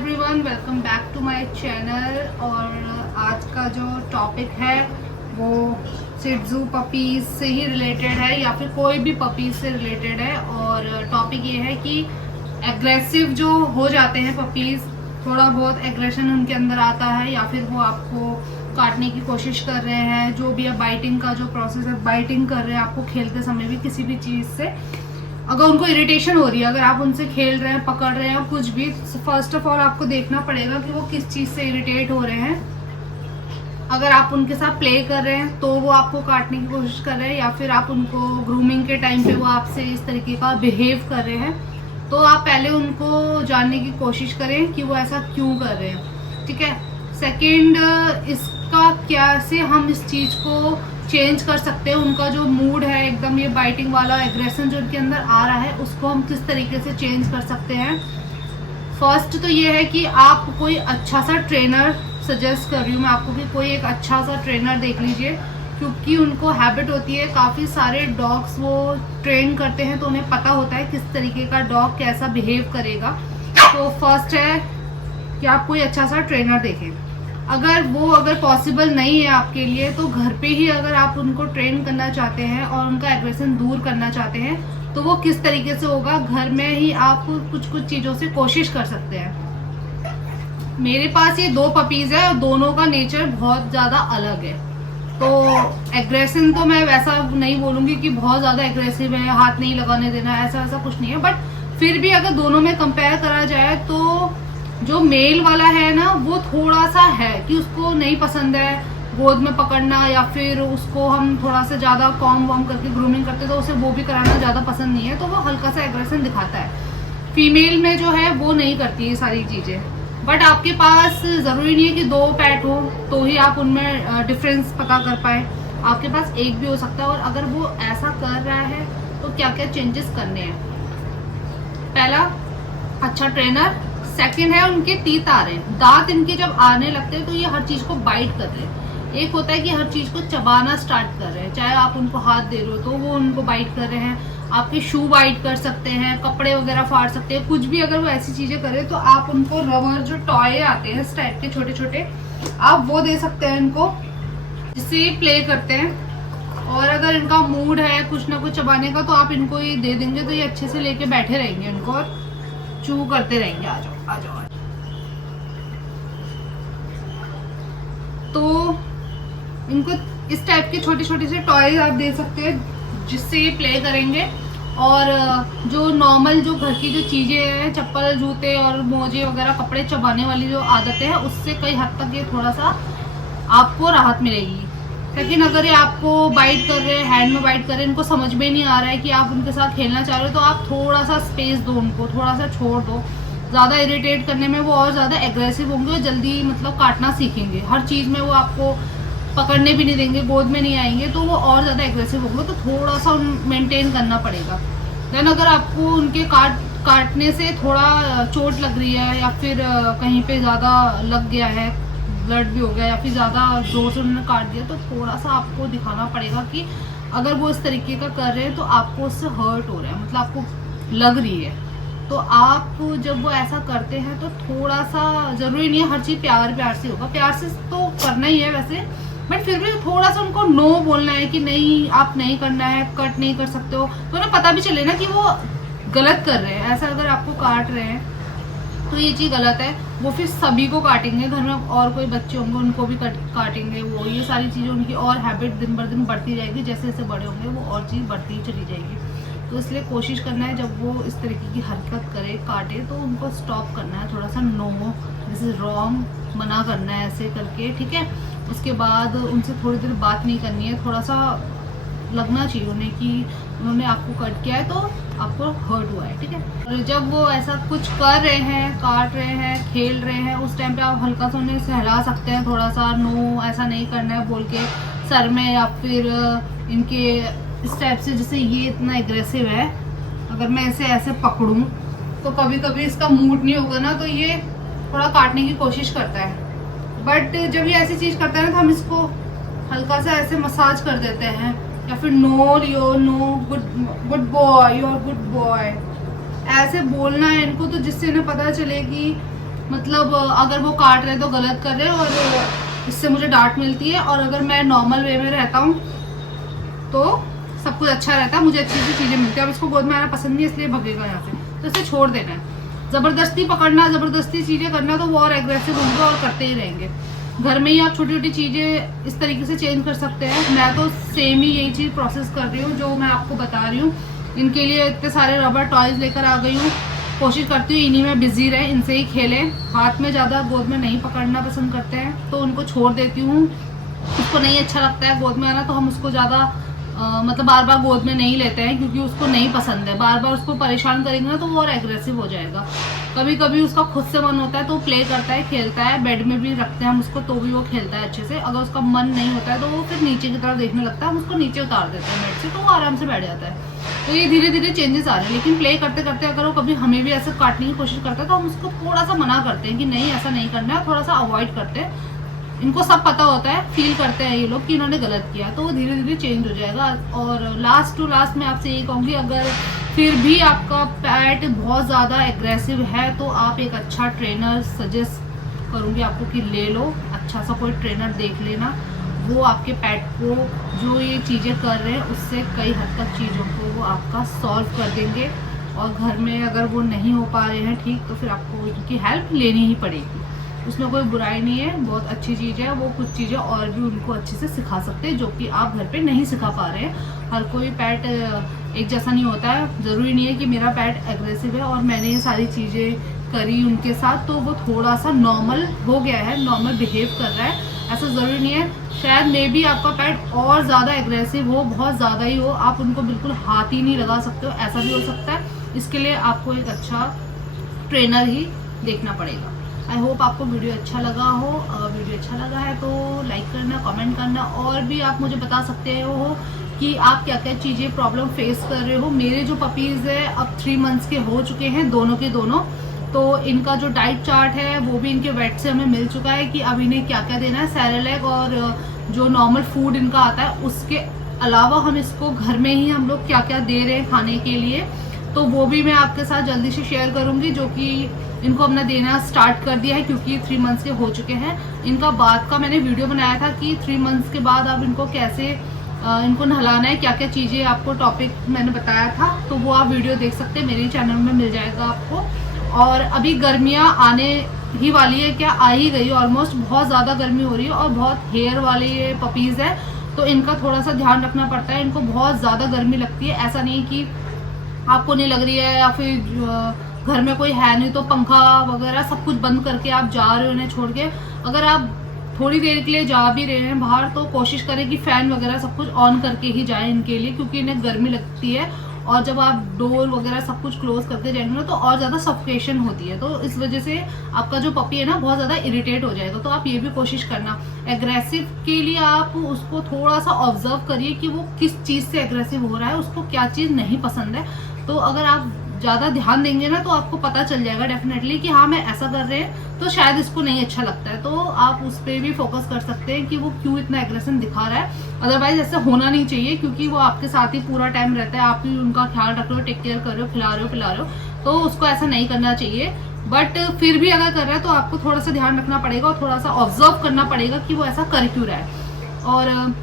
Everyone, welcome back to my channel. और आज का जो टॉपिक है वो शिट्जू पपीज़ से ही रिलेटेड है या फिर कोई भी पपीज़ से रिलेटेड है। और टॉपिक ये है कि एग्रेसिव जो हो जाते हैं पपीज़, थोड़ा बहुत एग्रेशन उनके अंदर आता है या फिर वो आपको काटने की कोशिश कर रहे हैं, जो भी है बाइटिंग का जो प्रोसेस है, बाइटिंग कर रहे हैं आपको खेलते समय भी किसी भी चीज़ से। अगर उनको इरिटेशन हो रही है, अगर आप उनसे खेल रहे हैं, पकड़ रहे हैं कुछ भी, फर्स्ट ऑफ ऑल आपको देखना पड़ेगा कि वो किस चीज़ से इरिटेट हो रहे हैं। अगर आप उनके साथ प्ले कर रहे हैं तो वो आपको काटने की कोशिश कर रहे हैं, या फिर आप उनको ग्रूमिंग के टाइम पे वो आपसे इस तरीके का बिहेव कर रहे हैं, तो आप पहले उनको जानने की कोशिश करें कि वो ऐसा क्यों कर रहे हैं। ठीक है। सेकेंड, इसका कैसे हम इस चीज़ को चेंज कर सकते हैं। उनका जो मूड है एकदम ये बाइटिंग वाला एग्रेशन जो उनके अंदर आ रहा है, उसको हम किस तरीके से चेंज कर सकते हैं। फर्स्ट तो ये है कि आप कोई अच्छा सा ट्रेनर सजेस्ट कर रही हूँ मैं आपको कि कोई एक अच्छा सा ट्रेनर देख लीजिए, क्योंकि उनको हैबिट होती है, काफ़ी सारे डॉग्स वो ट्रेन करते हैं तो उन्हें पता होता है किस तरीके का डॉग कैसा बिहेव करेगा। तो फर्स्ट है कि आप कोई अच्छा सा ट्रेनर देखें। अगर पॉसिबल नहीं है आपके लिए, तो घर पे ही अगर आप उनको ट्रेन करना चाहते हैं और उनका एग्रेशन दूर करना चाहते हैं, तो वो किस तरीके से होगा, घर में ही आप कुछ चीज़ों से कोशिश कर सकते हैं। मेरे पास ये 2 पपीज़ है और दोनों का नेचर बहुत ज़्यादा अलग है। तो एग्रेशन तो मैं वैसा नहीं बोलूँगी कि बहुत ज़्यादा एग्रेसिव है, हाथ नहीं लगाने देना, ऐसा वैसा कुछ नहीं है। बट फिर भी अगर दोनों में कंपेयर करा जाए तो जो मेल वाला है ना, वो थोड़ा सा है कि उसको नहीं पसंद है गोद में पकड़ना, या फिर उसको हम थोड़ा सा ज़्यादा कॉम वॉम करके ग्रूमिंग करते तो उसे वो भी कराना ज़्यादा पसंद नहीं है, तो वो हल्का सा एग्रेशन दिखाता है। फीमेल में जो है वो नहीं करती ये सारी चीज़ें। बट आपके पास ज़रूरी नहीं है कि 2 पैट हो तो ही आप उनमें डिफरेंस पता कर पाए। आपके पास एक भी हो सकता है। और अगर वो ऐसा कर रहा है तो क्या क्या चेंजेस करने हैं। पहला, अच्छा ट्रेनर। सेकंड है, उनके तीत आ रहे हैं, दांत इनके जब आने लगते हैं तो ये हर चीज़ को बाइट कर रहे हैं। एक होता है कि हर चीज़ को चबाना स्टार्ट कर रहे हैं, चाहे आप उनको हाथ दे रहे हो तो वो उनको बाइट कर रहे हैं, आपके शू बाइट कर सकते हैं, कपड़े वगैरह फाड़ सकते हैं, कुछ भी। अगर वो ऐसी चीज़ें करें तो आप उनको रबर जो टॉय आते हैं इस टाइप के छोटे छोटे, आप वो दे सकते हैं इनको, जिससे ये प्ले करते हैं। और अगर इनका मूड है कुछ ना कुछ चबाने का तो आप इनको ये दे देंगे तो ये अच्छे से लेके बैठे रहेंगे इनको और चू करते रहेंगे। आ जाओ आ जाओ। तो इनको इस टाइप के छोटे छोटे से टॉयज आप दे सकते हैं जिससे ये प्ले करेंगे। और जो नॉर्मल जो घर की जो चीज़ें हैं, चप्पल, जूते और मोजे वगैरह, कपड़े चबाने वाली जो आदतें हैं, उससे कई हद तक ये थोड़ा सा आपको राहत मिलेगी। लेकिन अगर ये आपको बाइट कर रहे हैं, हैंड में बाइट कर रहे हैं, इनको समझ में नहीं आ रहा है कि आप उनके साथ खेलना चाह रहे हो, तो आप थोड़ा सा स्पेस दो उनको, थोड़ा सा छोड़ दो। ज़्यादा इरिटेट करने में वो और ज़्यादा एग्रेसिव होंगे और जल्दी मतलब काटना सीखेंगे। हर चीज़ में वो आपको पकड़ने भी नहीं देंगे, गोद में नहीं आएंगे, तो वो और ज़्यादा एग्रेसिव होंगे। तो थोड़ा सा मेंटेन करना पड़ेगा। देन अगर आपको उनके काटने से थोड़ा चोट लग रही है, या फिर कहीं पे ज़्यादा लग गया है, ब्लड भी हो गया, या फिर ज़्यादा जोर से उन्होंने काट दिया, तो थोड़ा सा आपको दिखाना पड़ेगा कि अगर वो इस तरीके का कर रहे हैं तो आपको उससे हर्ट हो रहा है, मतलब आपको लग रही है। तो आप जब वो ऐसा करते हैं तो थोड़ा सा, ज़रूरी नहीं है हर चीज़ प्यार प्यार से होगा, प्यार से तो करना ही है वैसे, बट फिर भी थोड़ा सा उनको नो बोलना है कि नहीं, आप नहीं करना है, कट नहीं कर सकते हो, तो उन्हें पता भी चले ना कि वो गलत कर रहे हैं। ऐसा अगर आपको काट रहे हैं तो ये चीज़ गलत है, वो फिर सभी को काटेंगे, घर में और कोई बच्चे होंगे उनको भी काटेंगे वो, ये सारी चीज़ें उनकी और हैबिट दिन बर दिन बढ़ती जाएगी। जैसे जैसे बड़े होंगे वो और चीज़ बढ़ती ही चली जाएगी। तो इसलिए कोशिश करना है जब वो इस तरीके की हरकत करे, काटे, तो उनको स्टॉप करना है, थोड़ा सा नो, दिस इज़ रॉन्ग, मना करना है ऐसे करके। ठीक है। उसके बाद उनसे थोड़ी देर बात नहीं करनी है, थोड़ा सा लगना चाहिए उन्हें कि उन्होंने आपको कट किया है तो आपको हर्ट हुआ है। ठीक है। और जब वो ऐसा कुछ कर रहे हैं, काट रहे हैं, खेल रहे हैं, उस टाइम पे आप हल्का सा उन्हें सहला सकते हैं, थोड़ा सा नो, ऐसा नहीं करना है बोल के सर में, या फिर इनके इस टाइप से, जैसे ये इतना एग्रेसिव है, अगर मैं इसे ऐसे पकड़ूं तो कभी कभी इसका मूड नहीं होगा ना, तो ये थोड़ा काटने की कोशिश करता है। बट जब ये ऐसी चीज़ करता है ना, तो हम इसको हल्का सा ऐसे मसाज कर देते हैं, या फिर no your no, good boy, your good boy, ऐसे बोलना है इनको, तो जिससे इन्हें पता चले कि मतलब अगर वो काट रहे तो गलत कर रहे हैं और इससे मुझे डांट मिलती है, और अगर मैं नॉर्मल वे में रहता हूँ तो सब कुछ अच्छा रहता है, मुझे अच्छी अच्छी चीज़ें मिलती है। अब इसको गोद में आना पसंद नहीं है इसलिए भगेगा यहाँ से, तो इसे छोड़ देना है। ज़बरदस्ती पकड़ना, ज़बरदस्ती चीज़ें करना तो वो और एग्रेसिव होंगे और करते ही रहेंगे। घर में ही आप छोटी छोटी चीज़ें इस तरीके से चेंज कर सकते हैं। मैं तो सेम ही यही चीज़ प्रोसेस कर रही हूँ जो मैं आपको बता रही हूँ। इनके लिए इतने सारे रबर टॉयज़ लेकर आ गई हूँ, कोशिश करती हूँ इन्हीं में बिजी रहे, इनसे ही खेलें। हाथ में ज़्यादा गोद में नहीं पकड़ना पसंद करते हैं तो उनको छोड़ देती हूँ। उसको नहीं अच्छा लगता है गोद में आना तो हम उसको ज़्यादा मतलब बार बार गोद में नहीं लेते हैं, क्योंकि उसको नहीं पसंद है। बार बार उसको परेशान करेंगे ना तो वो और एग्रेसिव हो जाएगा। कभी कभी उसका खुद से मन होता है तो प्ले करता है, खेलता है, बेड में भी रखते हैं हम उसको तो भी वो खेलता है अच्छे से। अगर उसका मन नहीं होता है तो वो फिर नीचे की तरफ देखने लगता है, हम उसको नीचे उतार देते हैं बेड से तो वो आराम से बैठ जाता है। तो ये धीरे धीरे चेंजेस आ रहे हैं। लेकिन प्ले करते करते अगर वो कभी हमें भी ऐसे काटने की कोशिश करता है तो हम उसको थोड़ा सा मना करते हैं कि नहीं ऐसा नहीं करना है, थोड़ा सा अवॉइड करते हैं। इनको सब पता होता है, फील करते हैं ये लोग कि इन्होंने गलत किया, तो वो धीरे धीरे चेंज हो जाएगा। और लास्ट टू लास्ट मैं आपसे यही कहूँगी, अगर फिर भी आपका पेट बहुत ज़्यादा एग्रेसिव है तो आप एक अच्छा ट्रेनर सजेस्ट करूँगी आपको कि ले लो। अच्छा सा कोई ट्रेनर देख लेना, वो आपके पेट को जो ये चीज़ें कर रहे हैं उससे कई हद तक चीज़ों को वो आपका सॉल्व कर देंगे। और घर में अगर वो नहीं हो पा रहे हैं ठीक, तो फिर आपको उनकी हेल्प लेनी ही पड़ेगी। उसमें कोई बुराई नहीं है, बहुत अच्छी चीज़ है। वो कुछ चीज़ें और भी उनको अच्छे से सिखा सकते हैं जो कि आप घर पे नहीं सिखा पा रहे हैं। हर कोई पेट एक जैसा नहीं होता है। ज़रूरी नहीं है कि मेरा पेट एग्रेसिव है और मैंने ये सारी चीज़ें करी उनके साथ तो वो थोड़ा सा नॉर्मल हो गया है, नॉर्मल बिहेव कर रहा है, ऐसा ज़रूरी नहीं है। शायद मे बी आपका पेट और ज़्यादा एग्रेसिव हो, बहुत ज़्यादा ही हो, आप उनको बिल्कुल हाथ ही नहीं लगा सकते हो, ऐसा भी हो सकता है। इसके लिए आपको एक अच्छा ट्रेनर ही देखना पड़ेगा। आई होप आपको वीडियो अच्छा लगा हो। वीडियो अच्छा लगा है तो लाइक करना, कमेंट करना, और भी आप मुझे बता सकते हो कि आप क्या क्या चीज़ें प्रॉब्लम फेस कर रहे हो। मेरे जो पपीज़ है अब 3 मंथ्स के हो चुके हैं, दोनों के दोनों। तो इनका जो डाइट चार्ट है वो भी इनके वेट से हमें मिल चुका है कि अब इन्हें क्या क्या देना है। सेरेलैक और जो नॉर्मल फूड इनका आता है उसके अलावा हम इसको घर में ही हम लोग क्या क्या दे रहे हैं खाने के लिए, तो वो भी मैं आपके साथ जल्दी से शेयर करूँगी। जो कि इनको हमने देना स्टार्ट कर दिया है क्योंकि 3 मंथ्स के हो चुके हैं। इनका बाद का मैंने वीडियो बनाया था कि 3 मंथ्स के बाद आप इनको कैसे इनको नहलाना है, क्या क्या चीज़ें आपको टॉपिक मैंने बताया था, तो वो आप वीडियो देख सकते हैं, मेरे चैनल में मिल जाएगा आपको। और अभी गर्मियाँ आने ही वाली है, क्या आ ही गई ऑलमोस्ट। बहुत ज़्यादा गर्मी हो रही है और बहुत हेयर वाले ये पपीज़ है तो इनका थोड़ा सा ध्यान रखना पड़ता है। इनको बहुत ज़्यादा गर्मी लगती है, ऐसा नहीं कि आपको नहीं लग रही है या फिर घर में कोई है नहीं तो पंखा वगैरह सब कुछ बंद करके आप जा रहे हो इन्हें छोड़ के। अगर आप थोड़ी देर के लिए जा भी रहे हैं बाहर तो कोशिश करें कि फ़ैन वगैरह सब कुछ ऑन करके ही जाएं इनके लिए, क्योंकि इन्हें गर्मी लगती है। और जब आप डोर वगैरह सब कुछ क्लोज करते जाएंगे ना तो और ज़्यादा सफोकेशन होती है, तो इस वजह से आपका जो पपी है ना बहुत ज़्यादा इरिटेट हो जाएगा। तो आप ये भी कोशिश करना, एग्रेसिव के लिए आप उसको थोड़ा सा ऑब्जर्व करिए कि वो किस चीज़ से एग्रेसिव हो रहा है, उसको क्या चीज़ नहीं पसंद है। तो अगर आप ज़्यादा ध्यान देंगे ना तो आपको पता चल जाएगा डेफिनेटली कि हाँ मैं ऐसा कर रहे हैं तो शायद इसको नहीं अच्छा लगता है, तो आप उस पर भी फोकस कर सकते हैं कि वो क्यों इतना एग्रेशन दिखा रहा है। अदरवाइज ऐसा होना नहीं चाहिए क्योंकि वो आपके साथ ही पूरा टाइम रहता है, आप ही उनका ख्याल रख रहे हो, टेक केयर कर रहे हो, खिला रहे हो, पिला रहे हो, तो उसको ऐसा नहीं करना चाहिए। बट फिर भी अगर कर रहा है तो आपको थोड़ा सा ध्यान रखना पड़ेगा और थोड़ा सा ऑब्जर्व करना पड़ेगा कि वो ऐसा कर क्यों रहा है। और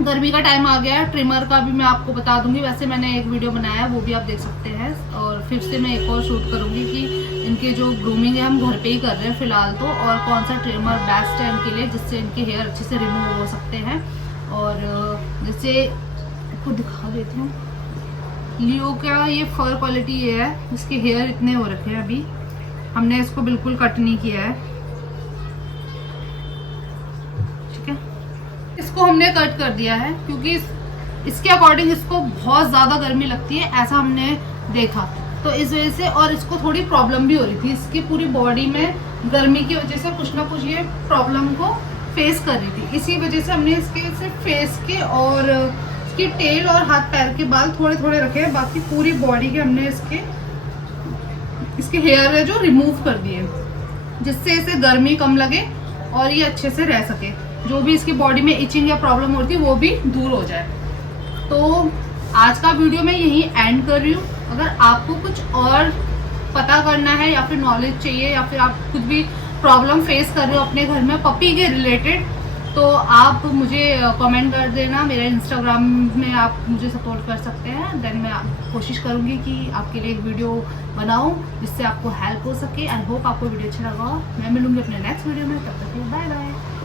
गर्मी का टाइम आ गया है, ट्रिमर का भी मैं आपको बता दूंगी। वैसे मैंने एक वीडियो बनाया है वो भी आप देख सकते हैं, और फिर से मैं एक और शूट करूंगी कि इनके जो ग्रूमिंग है हम घर पे ही कर रहे हैं फिलहाल तो, और कौन सा ट्रिमर बेस्ट है इनके लिए जिससे इनके हेयर अच्छे से रिमूव हो सकते हैं। और जैसे आपको दिखा देती हूँ, लियो का ये फर क्वालिटी ये है, इसके हेयर इतने हो रखे हैं, अभी हमने इसको बिल्कुल कट नहीं किया है, इसको हमने कट कर दिया है क्योंकि इसके अकॉर्डिंग इसको बहुत ज़्यादा गर्मी लगती है, ऐसा हमने देखा, तो इस वजह से। और इसको थोड़ी प्रॉब्लम भी हो रही थी, इसकी पूरी बॉडी में गर्मी की वजह से कुछ ना कुछ ये प्रॉब्लम को फेस कर रही थी। इसी वजह से हमने इसके सिर्फ फेस के और इसकी टेल और हाथ पैर के बाल थोड़े थोड़े रखे हैं, बाकी पूरी बॉडी के हमने इसके हेयर है जो रिमूव कर दिए, जिससे इसे गर्मी कम लगे और ये अच्छे से रह सके, जो भी इसकी बॉडी में इचिंग या प्रॉब्लम होती है वो भी दूर हो जाए। तो आज का वीडियो मैं यहीं एंड कर रही हूँ। अगर आपको कुछ और पता करना है या फिर नॉलेज चाहिए या फिर आप कुछ भी प्रॉब्लम फेस कर रहे हो अपने घर में पपी के रिलेटेड, तो आप मुझे कमेंट कर देना। मेरे इंस्टाग्राम में आप मुझे सपोर्ट कर सकते हैं। देन मैं कोशिश करूँगी कि आपके लिए एक वीडियो बनाऊँ जिससे आपको हेल्प हो सके। आई होप आपको वीडियो अच्छा लगा। मैं मिलूँगी अपने नेक्स्ट वीडियो में, तब तक बाय बाय।